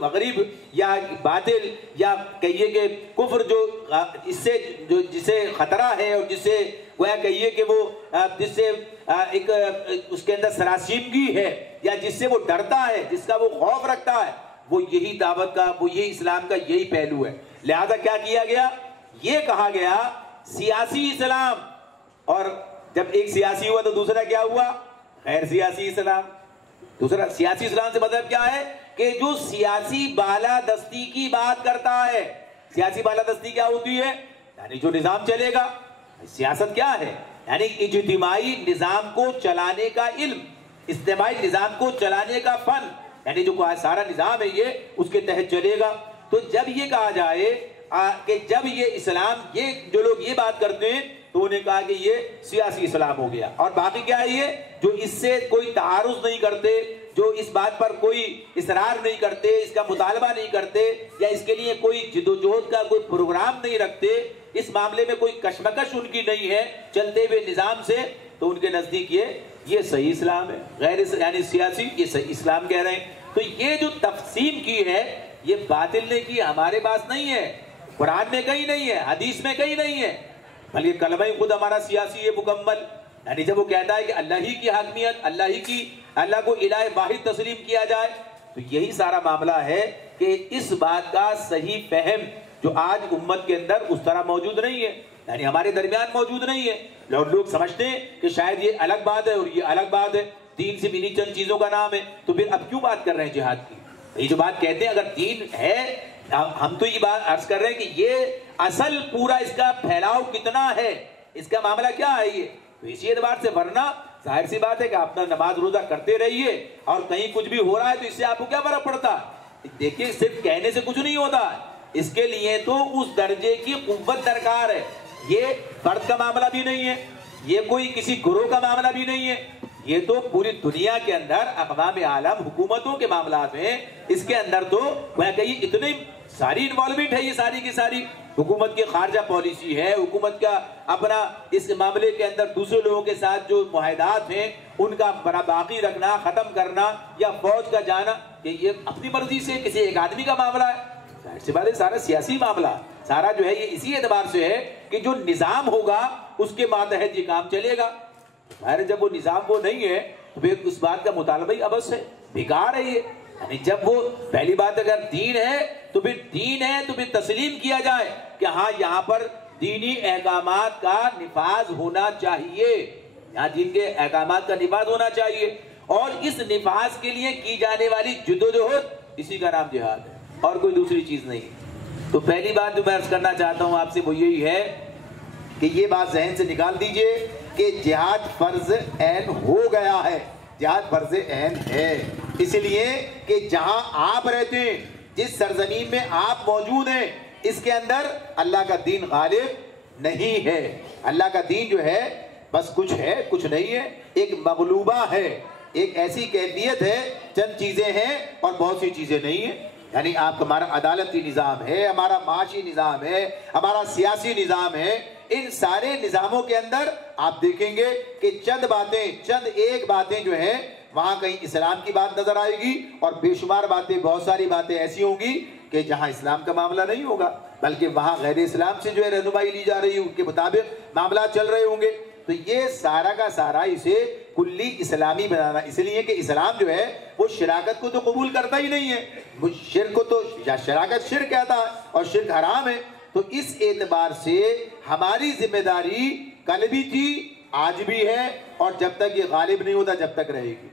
مغرب یا باطل یا کہیے کہ کفر جو اس سے جو جسے خطرہ ہے اور جسے گویا کہیے کہ وہ جس سے ایک اس کے اندر سراسیمگی ہے یا جس سے وہ ڈرتا ہے، جس کا وہ خوف رکھتا ہے، وہ یہی دعوت کا، وہ یہی اسلام کا یہی پہلو ہے۔ لہذا کیا کیا گیا؟ یہ کہا گیا سیاسی اسلام، اور جب ایک سیاسی ہوا تو دوسرا کیا ہوا؟ غیر سیاسی اسلام۔ دوسرا سیاسی اسلام سے مطلب کیا ہے کہ جو سیاسی بالادستی کی بات کرتا ہے۔ سیاسی بالادستی کیا ہوتی ہے؟ یعنی جو نظام چلے گا۔ سیاست کیا ہے؟ یعنی اجتماعی نظام کو چلانے کا علم، اجتماعی نظام کو چلانے کا فن، یعنی جو سارا نظام ہے یہ اس کے تحت چلے گا۔ تو جب یہ کہا جائے کہ جب یہ اسلام، یہ جو لوگ یہ بات کرتے ہیں تو انہیں کہا کہ یہ سیاسی اسلام ہو گیا۔ اور باقی کیا ہے؟ یہ جو اس سے کوئی تعارض نہیں کرتے، جو اس بات پر کوئی اصرار نہیں کرتے، اس کا مطالبہ نہیں کرتے، یا اس کے لیے کوئی جدوجہد کا کوئی پروگرام نہیں رکھتے، اس معاملے میں کوئی کشمکش ان کی نہیں ہے چلتے ہوئے نظام سے، تو ان کے نزدیک یہ صحیح اسلام ہے۔ غیر یعنی سیاسی، یہ صحیح اسلام کہہ رہے ہیں۔ تو یہ جو تقسیم کی ہے یہ باطل نے کی، ہمارے پاس نہیں ہے، قرآن میں کہیں نہیں ہے، حدیث میں کہیں نہیں ہے، بلکہ کلمہ خود ہمارا سیاسی ہے مکمل۔ یعنی جب وہ کہتا ہے کہ اللہ ہی کی حاکمیت، اللہ کو الہ واحد تسلیم کیا جائے، تو یہی سارا معاملہ ہے کہ اس بات کا صحیح فہم جو آج امت کے اندر اس طرح موجود نہیں ہے، یعنی ہمارے درمیان موجود نہیں ہے۔ لوگ سمجھتے ہیں کہ شاید یہ الگ بات ہے اور یہ الگ بات ہے، دین سے بھی چند چیزوں کا نام ہے، تو پھر اب کیوں بات کر رہے ہیں جہاد کی؟ یہ جو بات کہتے ہیں اگر دین ہے، ہم تو یہ بات عرض کر رہے ہیں کہ یہ اصل پورا اس کا پھیلاؤ کتنا ہے، اس کا معاملہ کیا ہے یہ، تو اسی اعتبار سے، ورنہ ظاہر سی بات ہے کہ اپنا نماز روزہ کرتے رہیے اور کہیں کچھ بھی ہو رہا ہے تو اس سے آپ کو کیا فرق پڑتا ہے؟ دیکھیں صرف کہنے سے کچھ نہیں ہوتا، اس کے لیے تو اس درجے کی قوت درکار ہے۔ یہ فرد کا معاملہ بھی نہیں ہے، یہ کوئی کسی گروہ کا معاملہ بھی نہیں ہے، یہ تو پوری دنیا کے اندر اقوام عالم حکومتوں کے معاملات ہیں۔ اس کے اندر تو وہ کہیے اتنی ساری انوالومنٹ ہے، یہ ساری کی ساری حکومت کی خارجہ پالیسی ہے، حکومت کا اپنا اس معاملے کے اندر دوسرے لوگوں کے ساتھ جو معاہدات ہیں ان کا باقی رکھنا، ختم کرنا، یا فوج کا جانا، کہ یہ اپنی مرضی سے کسی ایک آدمی کا معاملہ ہے؟ ظاہر سی بات ہے سارا سیاسی معاملہ سارا جو ہے یہ اسی اعتبار سے ہے کہ جو نظام ہوگا اس کے ماتحت یہ کام چلے گا۔ ظاہر جب وہ نظام وہ نہیں ہے تو پھر اس بات کا مطالبہ ہی ابس ہے، بیکار ہے یہ۔ یعنی جب وہ پہلی بات اگر دین ہے تو پھر دین ہے تو پھر تسلیم کیا جائے کہ ہاں یہاں پر دینی احکامات کا نفاذ ہونا چاہیے، یہاں دین کے احکامات کا نفاذ ہونا چاہیے، اور اس نفاذ کے لیے کی جانے والی جدوجہد اسی کا نام جہاد ہے اور کوئی دوسری چیز نہیں۔ تو پہلی بات جو میں عرض کرنا چاہتا ہوں آپ سے وہ یہی ہے کہ یہ بات ذہن سے نکال دیجئے کہ جہاد فرض عین ہو گیا ہے، جہاد فرض عین ہے، اس لیے کہ جہاں آپ رہتے ہیں، جس سرزمین میں آپ موجود ہیں، اس کے اندر اللہ کا دین غالب نہیں ہے۔ اللہ کا دین جو ہے بس کچھ ہے کچھ نہیں ہے، ایک مغلوبہ ہے، ایک ایسی کیفیت ہے، چند چیزیں ہیں اور بہت سی چیزیں نہیں ہیں۔ یعنی آپ ہمارا عدالتی نظام ہے، ہمارا معاشی نظام ہے، ہمارا سیاسی نظام ہے، ان سارے نظاموں کے اندر آپ دیکھیں گے کہ چند ایک باتیں جو ہیں وہاں کہیں اسلام کی بات نظر آئے گی، اور بے شمار باتیں، بہت ساری باتیں ایسی ہوں گی کہ جہاں اسلام کا معاملہ نہیں ہوگا، بلکہ وہاں غیر اسلام سے جو ہے رہنمائی لی جا رہی ہے، ان کے مطابق معاملات چل رہے ہوں گے۔ تو یہ سارا کا سارا اسے کلی اسلامی بنانا، اس لیے کہ اسلام جو ہے وہ شراکت کو تو قبول کرتا ہی نہیں ہے، وہ شرک کو تو، یا شراکت شرک کہتا ہے اور شرک حرام ہے۔ تو اس اعتبار سے ہماری ذمہ داری کل بھی تھی، آج بھی ہے، اور جب تک یہ غالب نہیں ہوتا جب تک رہے گی۔